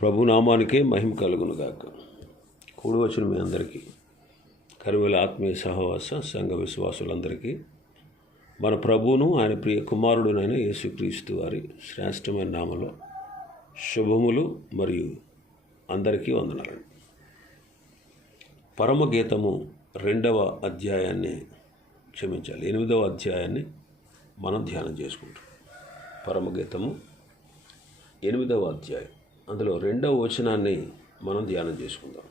ప్రభు నామానికే మహిమ కలుగునుగాక. కూడి వచ్చిన మీ అందరికీ కరువుల ఆత్మీయ సహవాస సంఘ విశ్వాసులందరికీ మన ప్రభువును ఆయన ప్రియ కుమారుడునైన యేసుక్రీస్తు వారి శ్రేష్టమైన నామలో శుభములు మరియు అందరికీ వందనాలండి పరమగీతము రెండవ అధ్యాయాన్ని క్షమించాలి. ఎనిమిదవ అధ్యాయాన్ని మనం ధ్యానం చేసుకుంటాం. పరమగీతము ఎనిమిదవ అధ్యాయం. అందులో రెండవ వచనాన్ని మనం ధ్యానం చేసుకుందాం.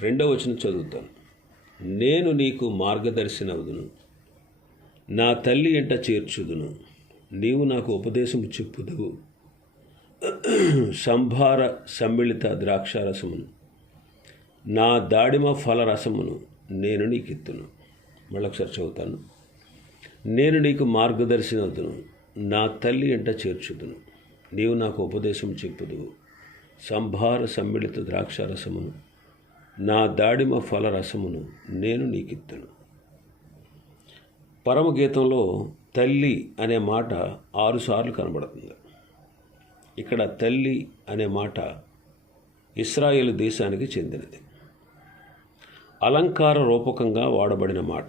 రెండవ వచనం చదువుతాను నేను నీకు మార్గదర్శనవుదును. నా తల్లి ఎంట చేర్చుదును? నీవు నాకు ఉపదేశము చెప్పుదువు. సంభార సమ్మిళిత ద్రాక్షారసమును. నా దాడిమ ఫలరసమును నేను నీకు ఇత్తును మళ్ళొకసారి చదువుతాను. నేను నీకు మార్గదర్శనవుతును నా తల్లి ఎంట చేర్చుదును? నీవు నాకు ఉపదేశం చెప్పుదు సంభార సమ్మిళిత ద్రాక్షారసమును నా దాడిమ ఫలరసమును నేను నీకిత్తును. పరమగీతంలో తల్లి అనే మాట ఆరుసార్లు కనబడుతుంది. ఇక్కడ తల్లి అనే మాట ఇస్రాయేల్ దేశానికి చెందినది. అలంకార రూపకంగా వాడబడిన మాట.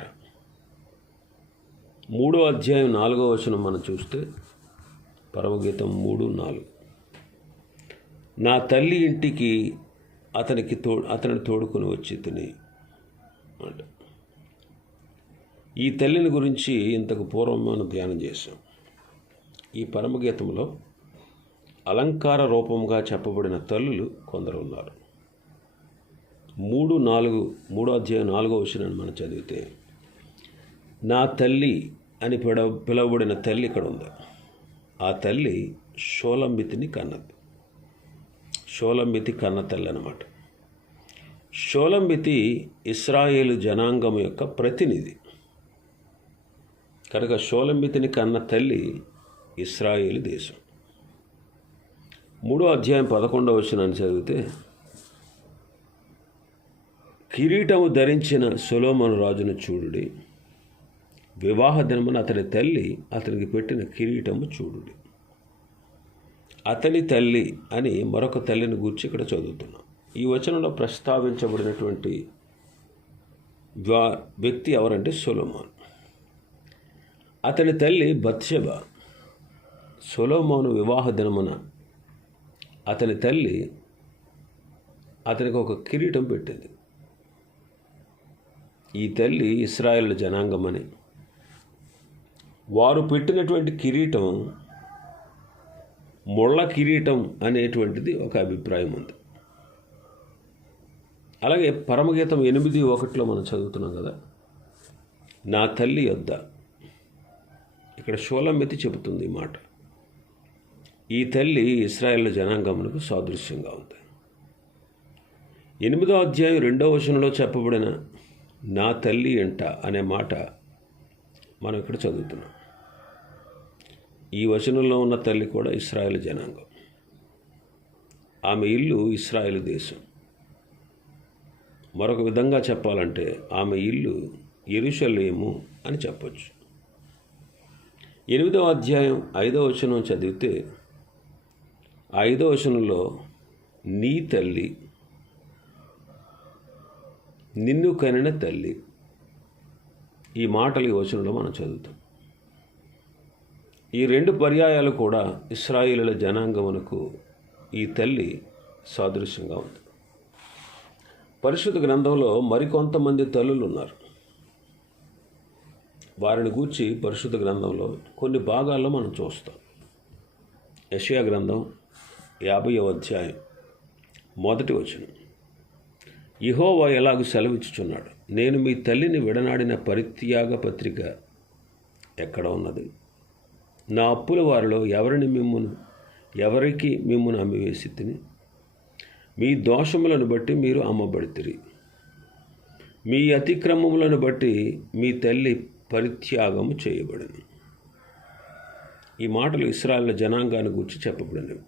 మూడో అధ్యాయం నాలుగో వచనం మనం చూస్తే పరమగీతం మూడు నాలుగు. నా తల్లి ఇంటికి అతనికి తో అతని తోడుకొని వచ్చి తిని అంట. ఈ తల్లిని గురించి ఇంతకు పూర్వం మనం ధ్యానం చేశాం. ఈ పరమగీతంలో అలంకార రూపంగా చెప్పబడిన తల్లులు కొందరు ఉన్నారు. మూడు నాలుగు మూడో అధ్యాయం నాలుగో విషయాన్ని మనం చదివితే నా తల్లి అని పిడ పిలవబడిన తల్లి ఇక్కడ ఉంది. ఆ తల్లి షోలంబితిని కన్నది. షోలంబితి కన్న తల్లి అనమాట షోలంబితి ఇస్రాయేలు జనాంగం యొక్క ప్రతినిధి. కనుక షోలంబితిని కన్న తల్లి ఇస్రాయేలు దేశం. మూడో అధ్యాయం పదకొండవ వచనాన్ని చదివితే కిరీటము ధరించిన సులోమను రాజును చూడుడి వివాహ దినమున అతని తల్లి అతనికి పెట్టిన కిరీటము చూడుడి. అతని తల్లి అని మరొక తల్లిని గూర్చి ఇక్కడ చదువుతున్నాం. ఈ వచనంలో ప్రస్తావించబడినటువంటి ద్వా వ్యక్తి ఎవరంటే సొలోమోన్. అతని తల్లి బత్సెబ సొలోమోను వివాహ దినమున అతని తల్లి అతనికి ఒక కిరీటం పెట్టింది. ఈ తల్లి ఇస్రాయల్ జనాంగమని వారు పెట్టినటువంటి కిరీటం ముళ్ళ కిరీటం అనేటువంటిది ఒక అభిప్రాయం ఉంది. అలాగే పరమగీతం ఎనిమిది ఒకటిలో మనం చదువుతున్నాం కదా నా తల్లి యొద్ద. ఇక్కడ షోలమెత్తి చెబుతుంది ఈ మాట. ఈ తల్లి ఇస్రాయేల్ జనాంగమునకు సాదృశ్యంగా ఉంది. ఎనిమిదో అధ్యాయం రెండో వచనంలో చెప్పబడిన నా తల్లి ఎంట అనే మాట మనం ఇక్కడ చదువుతున్నాం. ఈ వచనంలో ఉన్న తల్లి కూడా ఇస్రాయేల్ జనాంగం. ఆమె ఇల్లు ఇస్రాయేల్ దేశం. మరొక విధంగా చెప్పాలంటే ఆమె ఇల్లు ఎరుషలేము అని చెప్పొచ్చు. ఎనిమిదవ అధ్యాయం ఐదవ వచనం చదివితే ఐదవ వచనంలో నీ తల్లి నిన్ను కనిన తల్లి ఈ మాటలు ఈ వచనంలో మనం చదువుతాం. ఈ రెండు పర్యాయాలు కూడా ఇస్రాయిలుల జనాంగమునకు ఈ తల్లి సాదృశ్యంగా ఉంది. పరిశుద్ధ గ్రంథంలో మరికొంతమంది తల్లులు ఉన్నారు వారిని గూర్చి పరిశుద్ధ గ్రంథంలో కొన్ని భాగాల్లో మనం చూస్తాం. యషయా గ్రంథం యాభై అధ్యాయం మొదటి వచనం. ఇహోవా ఎలాగూ సెలవిచ్చుచున్నాడు? నేను మీ తల్లిని విడనాడిన పరిత్యాగ పత్రిక ఎక్కడ ఉన్నది? నా అప్పుల వారిలో ఎవరిని మిమ్మును ఎవరికి మిమ్మును అమ్మివేసి తిని మీ దోషములను బట్టి మీరు అమ్మబడితిరి. మీ అతిక్రమములను బట్టి మీ తల్లి పరిత్యాగము చేయబడింది ఈ మాటలు ఇస్రాయల్ జనాంగాన్ని గురించి చెప్పబడినవి.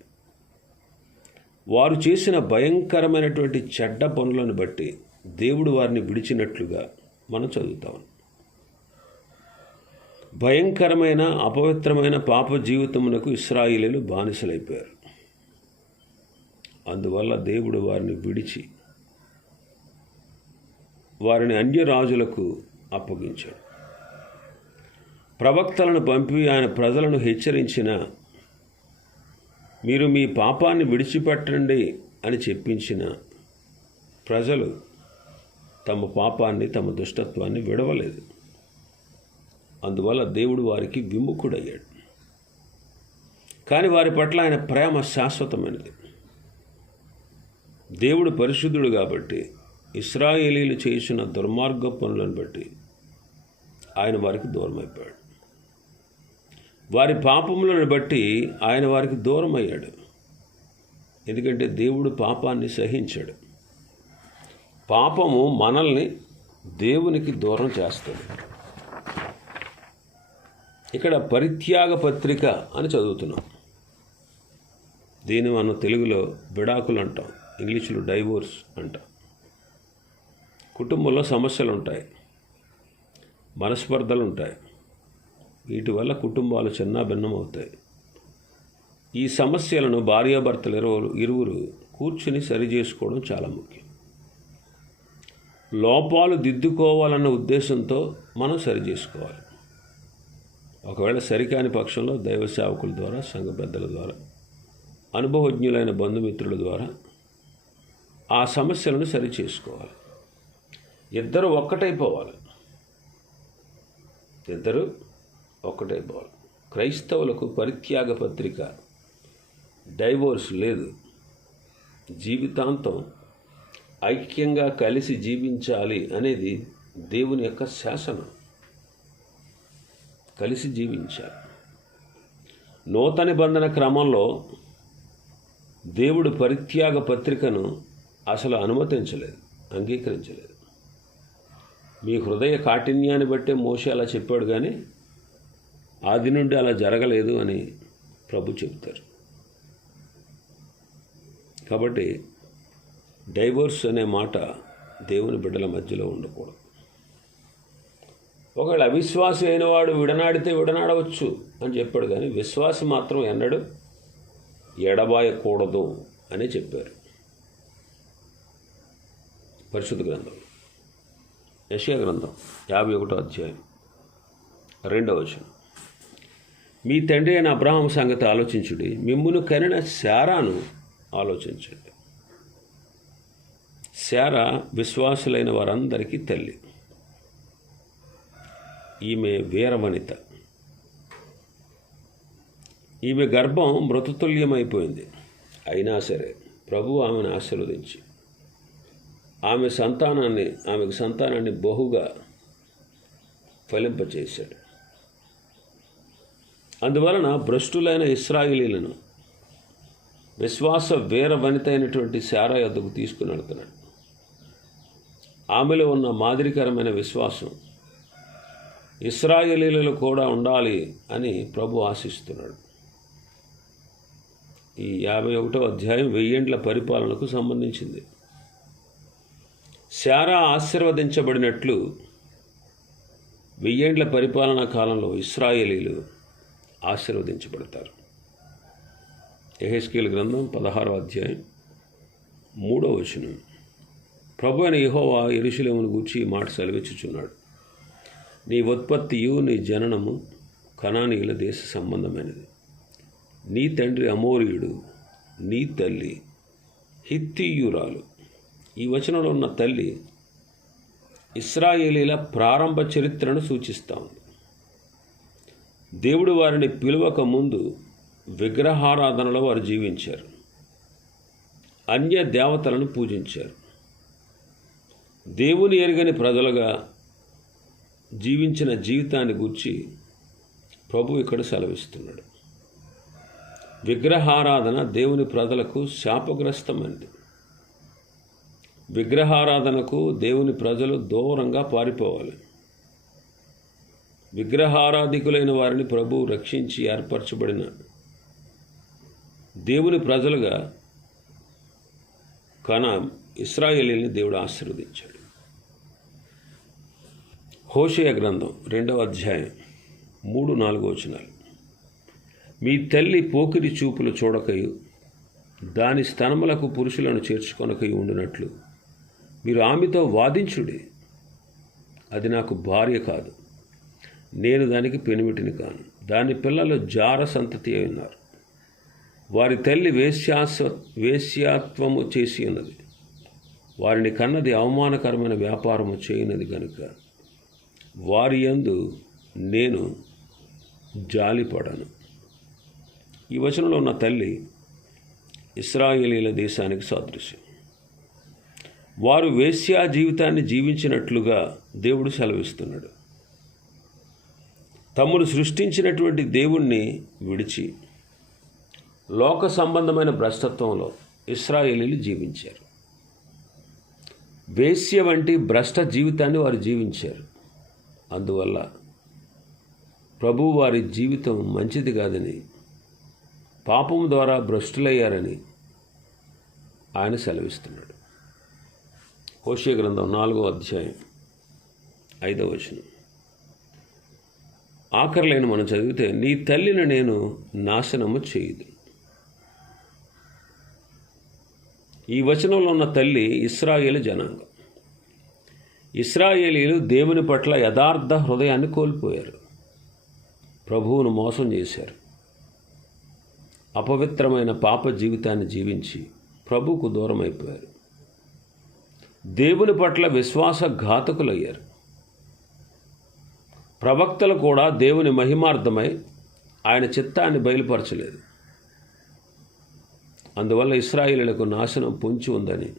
వారు చేసిన భయంకరమైనటువంటి చెడ్డ పనులను బట్టి దేవుడు వారిని విడిచినట్లుగా మనం చదువుతాం. భయంకరమైన అపవిత్రమైన పాప జీవితమునకు ఇస్రాయిలీలు బానిసలైపోయారు. అందువల్ల దేవుడు వారిని విడిచి వారిని అన్యరాజులకు అప్పగించాడు. ప్రవక్తలను పంపి ఆయన ప్రజలను హెచ్చరించిన మీరు మీ పాపాన్ని విడిచిపెట్టండి అని చెప్పించిన ప్రజలు తమ పాపాన్ని తమ దుష్టత్వాన్ని విడవలేదు. అందువల్ల దేవుడు వారికి విముఖుడయ్యాడు. కానీ వారి పట్ల ఆయన ప్రేమ శాశ్వతమైనది. దేవుడు పరిశుద్ధుడు కాబట్టి ఇస్రాయేలీలు చేసిన దుర్మార్గ పనులను బట్టి ఆయన వారికి దూరమైపోయాడు. వారి పాపములను బట్టి ఆయన వారికి దూరం అయ్యాడు ఎందుకంటే దేవుడు పాపాన్ని సహించాడు. పాపము మనల్ని దేవునికి దూరం చేస్తుంది. ఇక్కడ పరిత్యాగ పత్రిక అని చదువుతున్నాం. దీన్ని మనం తెలుగులో విడాకులు అంటాం ఇంగ్లీష్లో డైవోర్స్ అంటాం. కుటుంబంలో సమస్యలు ఉంటాయి మనస్పర్ధలు ఉంటాయి. వీటి వల్ల కుటుంబాలు చిన్న భిన్నమవుతాయి ఈ సమస్యలను భార్యాభర్తలు ఇరువురు ఇరువురు కూర్చుని సరి చేసుకోవడం చాలా ముఖ్యం. లోపాలు దిద్దుకోవాలన్న ఉద్దేశంతో మనం సరి చేసుకోవాలి. ఒకవేళ సరికాని పక్షంలో దైవ సేవకుల ద్వారా సంఘ పెద్దల ద్వారా అనుభవజ్ఞులైన బంధుమిత్రుల ద్వారా ఆ సమస్యలను సరి చేసుకోవాలి. ఇద్దరు ఒక్కటైపోవాలి. ఇద్దరు ఒక్కటైపోవాలి. క్రైస్తవులకు పరిత్యాగ పత్రిక డైవోర్స్ లేదు. జీవితాంతం ఐక్యంగా కలిసి జీవించాలి అనేది దేవుని యొక్క శాసనం. కలిసి జీవించాలి. నూతన బంధన క్రమంలో దేవుడు పరిత్యాగ పత్రికను అసలు అనుమతించలేదు అంగీకరించలేదు. మీ హృదయ కాఠిన్యాన్ని బట్టే మోసే అలా చెప్పాడు కానీ ఆది నుండి అలా జరగలేదు అని ప్రభు చెప్తారు కాబట్టి డైవోర్స్ అనే మాట దేవుని బిడ్డల మధ్యలో ఉండకూడదు. ఒకవేళ అవిశ్వాసి అయిన వాడు విడనాడితే విడనాడవచ్చు అని చెప్పాడు కానీ విశ్వాసం మాత్రం ఎన్నడు ఎడబాయకూడదు అని చెప్పారు. పరిశుద్ధ గ్రంథం. యశయ గ్రంథం యాభై ఒకటో అధ్యాయం రెండవ వచనం. మీ తండ్రి అయిన అబ్రహాం సంగతి ఆలోచించుడి మిమ్మును కనిన శారాను ఆలోచించండి. శారా విశ్వాసులైన వారందరికీ తల్లి. ఈమె వీరవనిత. ఈమె గర్భం మృతతుల్యమైపోయింది. అయినా సరే ప్రభు ఆమెను ఆశీర్వదించి. ఆమె సంతానాన్ని ఆమెకు సంతానాన్ని బహుగా ఫలింపచేశాడు. అందువలన భ్రష్టులైన ఇస్రాయిలీలను విశ్వాస వీర వనిత అయినటువంటి శారా యొద్దకు తీసుకుని వెళ్తున్నాడు. ఆమెలో ఉన్న మాదిరికరమైన విశ్వాసం. ఇస్రాయేలీలలో కూడా ఉండాలి అని ప్రభు ఆశిస్తున్నాడు. ఈ యాభై ఒకటో అధ్యాయం వెయ్యేండ్ల పరిపాలనకు సంబంధించింది. శారా ఆశీర్వదించబడినట్లు వెయ్యేండ్ల పరిపాలనా కాలంలో ఇస్రాయేలీలు ఆశీర్వదించబడతారు. ఎహెస్కేల్ గ్రంథం పదహారో అధ్యాయం మూడో వచనం. ప్రభు అయిన యెహోవా ఎరుశలేమును గూర్చి ఈ మాట సెలవిచ్చుచున్నాడు. నీ ఉత్పత్తియు నీ జననము కణానీయుల దేశ సంబంధమైనది. నీ తండ్రి అమోరియుడు నీ తల్లి హిత్తియురాలు. ఈ వచనంలో ఉన్న తల్లి ఇస్రాయేలీల ప్రారంభ చరిత్రను సూచిస్తాం దేవుడు వారిని పిలువక ముందు విగ్రహారాధనలో వారు జీవించారు. అన్య దేవతలను పూజించారు. దేవుని ఎరుగని ప్రజలుగా జీవించిన జీవితాన్ని గూర్చి ప్రభు ఇక్కడ సెలవిస్తున్నాడు. విగ్రహారాధన దేవుని ప్రజలకు శాపగ్రస్తమైనది. విగ్రహారాధనకు దేవుని ప్రజలు దూరంగా పారిపోవాలి. విగ్రహారాధికులైన వారిని ప్రభు రక్షించి ఏర్పరచబడిన దేవుని ప్రజలుగా కన ఇస్రాయేలీని దేవుడు ఆశీర్వదించాడు. హోషయ గ్రంథం రెండవ అధ్యాయం మూడు నాలుగు వచనాలు. మీ తల్లి పోకిరి చూపులు చూడకయు దాని స్తనములకు పురుషులను చేర్చుకొనకై ఉండినట్లు. మీరు ఆమెతో వాదించుడి అది నాకు భార్య కాదు. నేను దానికి పెనిమిటిని కాను. దాని పిల్లలు జార సంతతి అయి ఉన్నారు. వారి తల్లి వేశ్యాస వేశ్యాత్వము చేసి ఉన్నది వారిని కన్నది అవమానకరమైన వ్యాపారము చేయనది కనుక వారి యందు నేను జాలిపడను. ఈ వచనంలో ఉన్న తల్లి ఇస్రాయేలీల దేశానికి సాదృశ్యం. వారు వేశ్యా జీవితాన్ని జీవించినట్లుగా దేవుడు సెలవిస్తున్నాడు. తమను సృష్టించినటువంటి దేవుణ్ణి విడిచి లోక సంబంధమైన భ్రష్టత్వంలో ఇస్రాయేలీలు జీవించారు. వేశ్య వంటి భ్రష్ట జీవితాన్ని వారు జీవించారు. అందువల్ల ప్రభు వారి జీవితం మంచిది కాదని పాపం ద్వారా భ్రష్టులయ్యారని ఆయన సెలవిస్తున్నాడు. హోషే గ్రంథం నాలుగో అధ్యాయం ఐదవ వచనం. ఆఖరులైన మనం చదివితే నీ తల్లిని నేను నాశనము చేయదు ఈ వచనంలో ఉన్న తల్లి ఇస్రాయేల్ జనాంగం. ఇస్రాయేలీలు దేవుని పట్ల యథార్థ హృదయాన్ని కోల్పోయారు. ప్రభువును మోసం చేశారు. అపవిత్రమైన పాప జీవితాన్ని జీవించి ప్రభువుకు దూరం అయిపోయారు దేవుని పట్ల విశ్వాస ఘాతకులయ్యారు ప్రవక్తలు కూడా దేవుని మహిమార్థమై ఆయన చిత్తాన్ని బయలుపరచలేదు. అందువల్ల ఇస్రాయిలకు నాశనం పొంచి ఉందని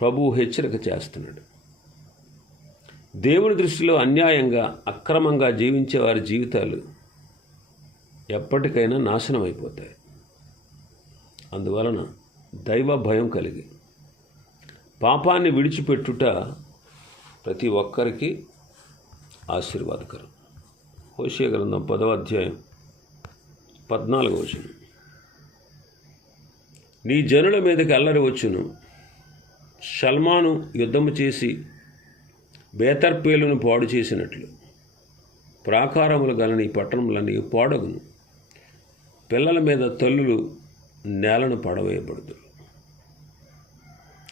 ప్రభువు హెచ్చరిక చేస్తున్నాడు. దేవుని దృష్టిలో అన్యాయంగా అక్రమంగా జీవించే వారి జీవితాలు ఎప్పటికైనా నాశనం అయిపోతాయి అందువలన దైవ భయం కలిగి పాపాన్ని విడిచిపెట్టుట ప్రతి ఒక్కరికి ఆశీర్వాదకరం. హోషే గ్రంథం పదవ అధ్యాయం పద్నాలుగు వచనం. నీ జనుల మీదకి అల్లరి వచ్చును. షల్మాను యుద్ధము చేసి బేతర్పేలును పాడు చేసినట్లు. ప్రాకారములు గలని నీ పట్టణములన్నీ పాడగును. పిల్లల మీద తల్లులు నేలను పడవేయబడుదు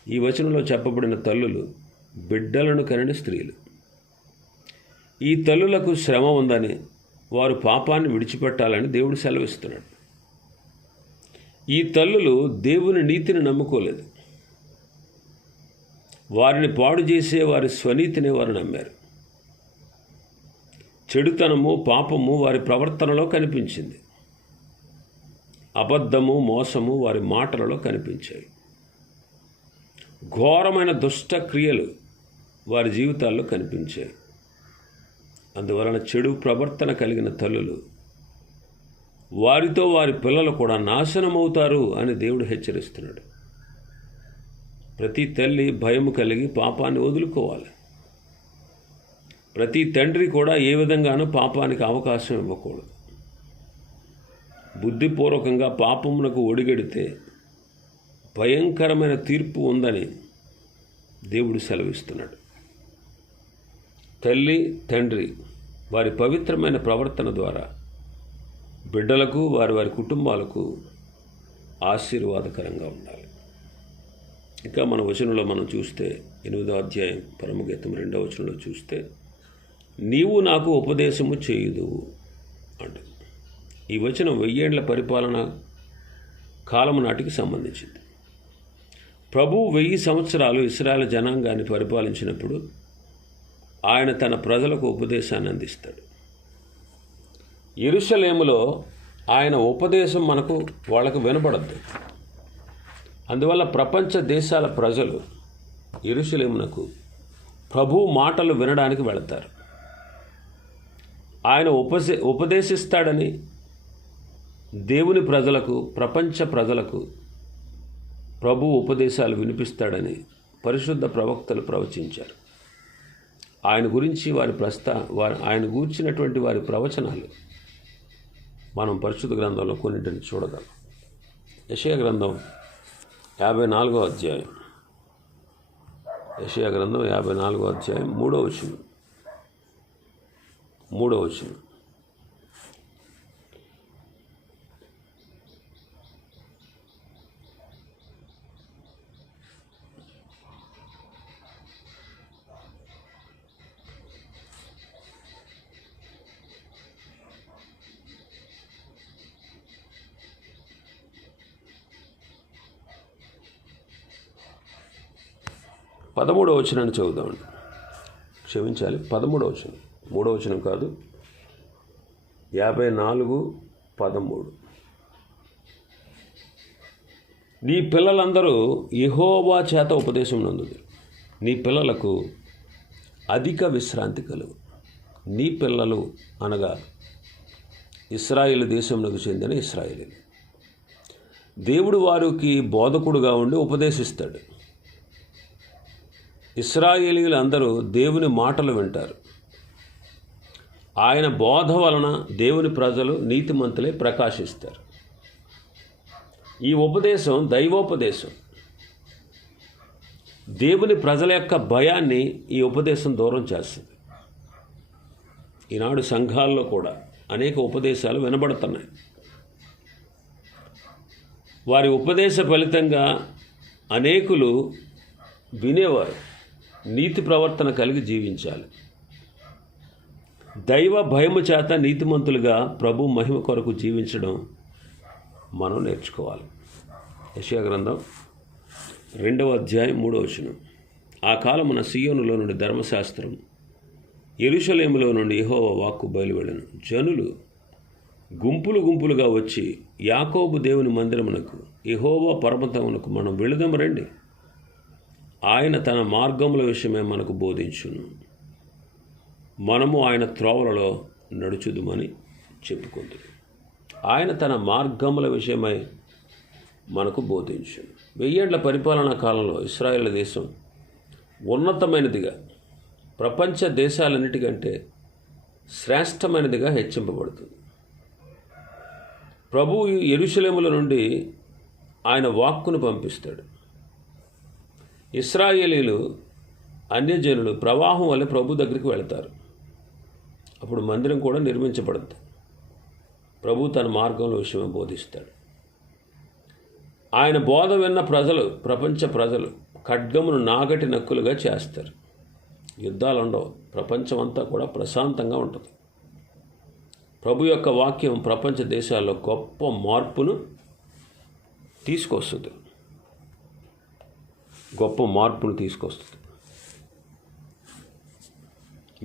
ఈ వచనంలో చెప్పబడిన తల్లులు బిడ్డలను కనని స్త్రీలు. ఈ తల్లులకు శ్రమ ఉందని వారు పాపాన్ని విడిచిపెట్టాలని దేవుడు సెలవిస్తున్నాడు. ఈ తల్లులు దేవుని నీతిని నమ్ముకోలేదు. వారిని పాడు చేసే వారి స్వనీతిని వారు నమ్మారు. చెడుతనము పాపము వారి ప్రవర్తనలో కనిపించింది. అబద్ధము మోసము వారి మాటలలో కనిపించాయి. ఘోరమైన దుష్ట క్రియలు వారి జీవితాల్లో కనిపించాయి. అందువలన చెడు ప్రవర్తన కలిగిన తల్లులు వారితో వారి పిల్లలు కూడా నాశనమవుతారు అని దేవుడు హెచ్చరిస్తున్నాడు. ప్రతి తల్లి భయము కలిగి పాపాన్ని వదులుకోవాలి. ప్రతి తండ్రి కూడా ఏ విధంగానూ పాపానికి అవకాశం ఇవ్వకూడదు. బుద్ధిపూర్వకంగా పాపమునకు ఒడిగడితే భయంకరమైన తీర్పు ఉందని దేవుడు సెలవిస్తున్నాడు. తల్లి తండ్రి వారి పవిత్రమైన ప్రవర్తన ద్వారా బిడ్డలకు వారి వారి కుటుంబాలకు ఆశీర్వాదకరంగా ఉండాలి. ఇంకా మన వచనంలో మనం చూస్తే ఎనిమిదో అధ్యాయం పరమగీతం రెండవ వచనంలో చూస్తే నీవు నాకు ఉపదేశము చేయుదువు అంటుంది. ఈ వచనం వెయ్యేండ్ల పరిపాలన కాలము నాటికి సంబంధించింది. ప్రభు వెయ్యి సంవత్సరాలు ఇస్రాయల్ జనాంగాన్ని పరిపాలించినప్పుడు ఆయన తన ప్రజలకు ఉపదేశాన్ని అందిస్తాడు. ఎరుసలేములో ఆయన ఉపదేశం మనకు వాళ్ళకు వినపడద్దు అందువల్ల ప్రపంచ దేశాల ప్రజలు ఎరుసలేమునకు ప్రభు మాటలు వినడానికి వెళతారు. ఆయన ఉపసే ఉపదేశిస్తాడని దేవుని ప్రజలకు ప్రపంచ ప్రజలకు ప్రభు ఉపదేశాలు వినిపిస్తాడని పరిశుద్ధ ప్రవక్తలు ప్రవచించారు. ఆయన గురించి వారి ప్రస్తా వారి ఆయన గూర్చినటువంటి వారి ప్రవచనాలు మనం పరిశుద్ధ గ్రంథంలో కొన్నింటిని చూడగలం. యశయ గ్రంథం యాభై నాలుగో అధ్యాయం. యశయా గ్రంథం యాభై నాలుగో అధ్యాయం మూడో వచనం. మూడో వచనం. పదమూడవ వచనాన్ని చదువుదామండి. క్షమించాలి పదమూడవ వచనం. మూడవ వచనం కాదు. యాభై నాలుగు పదమూడు. నీ పిల్లలందరూ యెహోవా చేత ఉపదేశం నందుది నీ పిల్లలకు అధిక విశ్రాంతి కలుగు. నీ పిల్లలు అనగా ఇస్రాయిల్ దేశంలోకి చెందిన ఇస్రాయేలీలు. దేవుడు వారికి బోధకుడుగా ఉండి ఉపదేశిస్తాడు. ఇస్రాయేలీలు అందరూ దేవుని మాటలు వింటారు. ఆయన బోధ వలన దేవుని ప్రజలు నీతిమంతులే ప్రకాశిస్తారు. ఈ ఉపదేశం దైవోపదేశం. దేవుని ప్రజల యొక్క భయాన్ని ఈ ఉపదేశం దూరం చేస్తుంది. ఈనాడు సంఘాల్లో కూడా అనేక ఉపదేశాలు వినబడుతున్నాయి. వారి ఉపదేశ ఫలితంగా అనేకులు వినేవారు. నీతి ప్రవర్తన కలిగి జీవించాలి. దైవ భయము చేత నీతిమంతులుగా ప్రభు మహిమ కొరకు జీవించడం మనం నేర్చుకోవాలి. యశా గ్రంథం రెండవ అధ్యాయం మూడవ వచనం. ఆ కాలమున సీయోనులో నుండి ధర్మశాస్త్రం ఎరుషలేములో నుండి యహోవ వాక్కు బయలువెళ్ళను జనులు గుంపులు గుంపులుగా వచ్చి యాకోబు దేవుని మందిరమునకు యెహోవా పర్వతమునకు మనం వెళుదాం రండి. ఆయన తన మార్గముల విషయమే మనకు బోధించును. మనము ఆయన త్రోవలలో నడుచుదుమని చెప్పుకుంది ఆయన తన మార్గముల విషయమై మనకు బోధించును. వెయ్యేళ్ళ పరిపాలనా కాలంలో ఇస్రాయేల్ దేశం ఉన్నతమైనదిగా ప్రపంచ దేశాలన్నిటికంటే శ్రేష్టమైనదిగా హెచ్చింపబడుతుంది. ప్రభువు ఎరుశలేముల నుండి ఆయన వాక్కును పంపిస్తాడు. ఇస్రాయేలీలు అన్యజనులు ప్రవాహం వల్ల ప్రభు దగ్గరికి వెళతారు. అప్పుడు మందిరం కూడా నిర్మించబడుతుంది. ప్రభు తన మార్గంలో విషయం బోధిస్తాడు. ఆయన బోధ విన్న ప్రజలు ప్రపంచ ప్రజలు ఖడ్గమును నాగటి నక్కులుగా చేస్తారు. యుద్ధాలు ఉండవు. ప్రపంచం అంతా కూడా ప్రశాంతంగా ఉంటుంది. ప్రభు యొక్క వాక్యం ప్రపంచ దేశాల్లో గొప్ప మార్పును తీసుకొస్తుంది. గొప్ప మార్పును తీసుకొస్తుంది.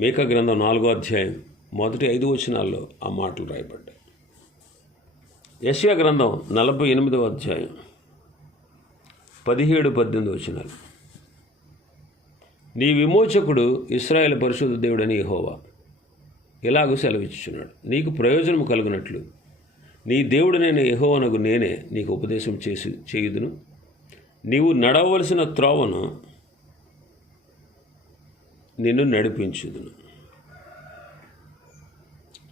మేక గ్రంథం నాలుగో అధ్యాయం మొదటి ఐదు వచనాల్లో ఆ మాటలు రాయబడ్డాయి. యశ్యా గ్రంథం నలభై ఎనిమిదవ అధ్యాయం పదిహేడు పద్దెనిమిది వచనాలు. నీ విమోచకుడు ఇస్రాయేల్ పరిశుద్ధ దేవుడని యెహోవా ఇలాగూ సెలవిచ్చుచున్నాడు. నీకు ప్రయోజనం కలుగునట్లు నీ దేవుడనైన యహోవనకు నేనే నీకు ఉపదేశం చేసి చేయుదును. నీవు నడవలసిన త్రోవను నిన్ను నడిపించుదును.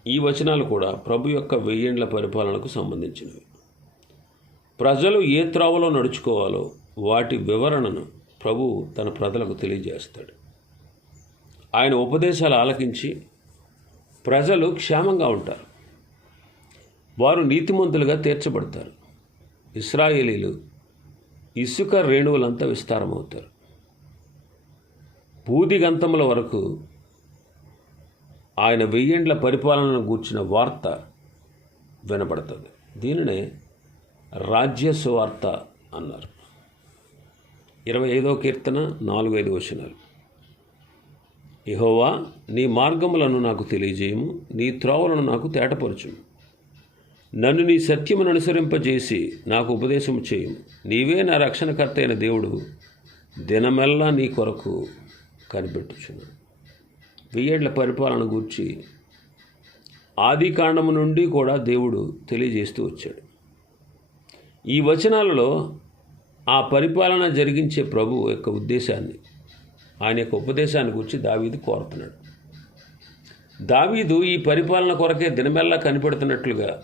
ఈ వచనాలు కూడా ప్రభు యొక్క వెయ్యేండ్ల పరిపాలనకు సంబంధించినవి. ప్రజలు ఏ త్రోవలో నడుచుకోవాలో వాటి వివరణను ప్రభు తన ప్రజలకు తెలియజేస్తాడు. ఆయన ఉపదేశాలు ఆలకించి ప్రజలు క్షేమంగా ఉంటారు. వారు నీతిమంతులుగా తీర్చబడతారు. ఇస్రాయేలీలు ఇసుక రేణువులంతా విస్తారమవుతారు. బూదిగంతముల వరకు ఆయన వెయ్యేండ్ల పరిపాలనను గూర్చిన వార్త వినపడుతుంది దీనినే రాజ్య సువార్త అన్నారు. ఇరవై ఐదో కీర్తన నాలుగు ఐదు వచనాలు. ఇహోవా నీ మార్గములను నాకు తెలియజేయము నీ త్రోవలను నాకు తేటపరచుము. నన్ను నీ సత్యమును అనుసరింపజేసి నాకు ఉపదేశం చేయము. నీవే నా రక్షణకర్త అయిన దేవుడు. దినమెల్లా నీ కొరకు కనిపెట్టుచును వెయ్యేళ్ళ పరిపాలన గూర్చి ఆది కాండము నుండి కూడా దేవుడు తెలియజేస్తూ వచ్చాడు. ఈ వచనాలలో ఆ పరిపాలన జరిగించే ప్రభు యొక్క ఉద్దేశాన్ని ఆయన యొక్క ఉపదేశాన్ని గురించి దావీదు కోరుతున్నాడు. దావీదు ఈ పరిపాలన కొరకే దినమెల్లా కనిపెడుతున్నట్లుగా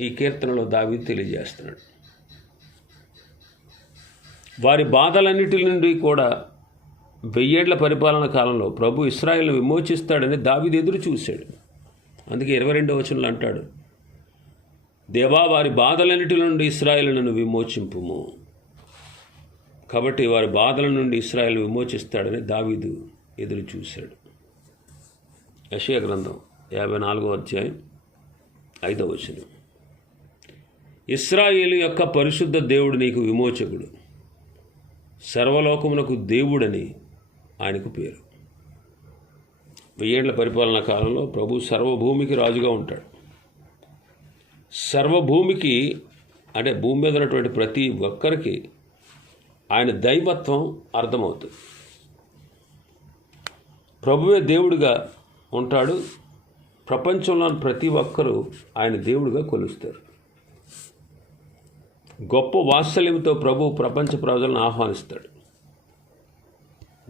ఈ కీర్తనలో దావీదు తెలియజేస్తున్నాడు. వారి బాధలన్నిటి నుండి కూడా వెయ్యేళ్ళ పరిపాలన కాలంలో ప్రభు ఇస్రాయిల్ను విమోచిస్తాడని దావిది ఎదురు చూశాడు. అందుకే ఇరవై రెండవ వచనంలో అంటాడు దేవా వారి బాధలన్నిటి నుండి ఇస్రాయిల్ను విమోచింపుము. కాబట్టి వారి బాధల నుండి ఇస్రాయిల్ విమోచిస్తాడని దావీదు ఎదురు చూశాడు. యశయ గ్రంథం యాభై నాలుగో అధ్యాయం ఐదవ వచనం. ఇస్రాయేలు యొక్క పరిశుద్ధ దేవుడు నీకు విమోచకుడు. సర్వలోకమునకు దేవుడని ఆయనకు పేరు. వెయ్యేళ్ళ పరిపాలన కాలంలో ప్రభు సర్వభూమికి రాజుగా ఉంటాడు. సర్వభూమికి అంటే భూమి మీద ఉన్నటువంటి ప్రతి ఒక్కరికి ఆయన దైవత్వం అర్థమవుతుంది. ప్రభువే దేవుడిగా ఉంటాడు. ప్రపంచంలోని ప్రతి ఒక్కరూ ఆయన దేవుడిగా కొలుస్తారు. గొప్ప వాత్సల్యంతో ప్రభు ప్రపంచ ప్రజలను ఆహ్వానిస్తాడు.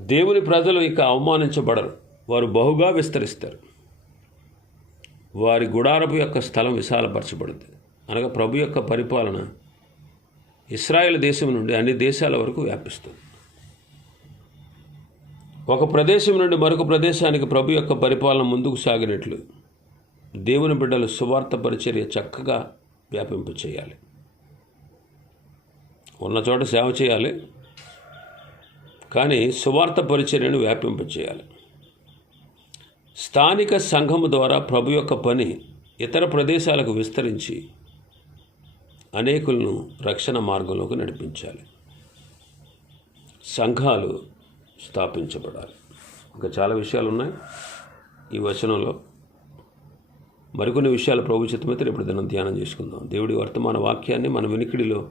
దేవుని ప్రజలు ఇక అవమానించబడరు. వారు బహుగా విస్తరిస్తారు. వారి గుడారపు యొక్క స్థలం విశాలపరచబడుతుంది అనగా ప్రభు యొక్క పరిపాలన ఇస్రాయేల్ దేశం నుండి అన్ని దేశాల వరకు వ్యాపిస్తుంది. ఒక ప్రదేశం నుండి మరొక ప్రదేశానికి ప్రభు యొక్క పరిపాలన ముందుకు సాగినట్లు దేవుని బిడ్డలు సువార్త పరిచర్య చక్కగా వ్యాపింప చేయాలి ఉన్న చోట సేవ చేయాలి. కానీ సువార్త పరిచర్యను వ్యాపింపచేయాలి స్థానిక సంఘము ద్వారా ప్రభు యొక్క పని ఇతర ప్రదేశాలకు విస్తరించి అనేకులను రక్షణ మార్గంలోకి నడిపించాలి. సంఘాలు స్థాపించబడాలి. ఇంకా చాలా విషయాలు ఉన్నాయి ఈ వచనంలో. మరికొన్ని విషయాలు ప్రభు చిత్తమైతే రేపు దినం ధ్యానం చేసుకుందాం. దేవుడి వర్తమాన వాక్యాన్ని మన వినికిడిలో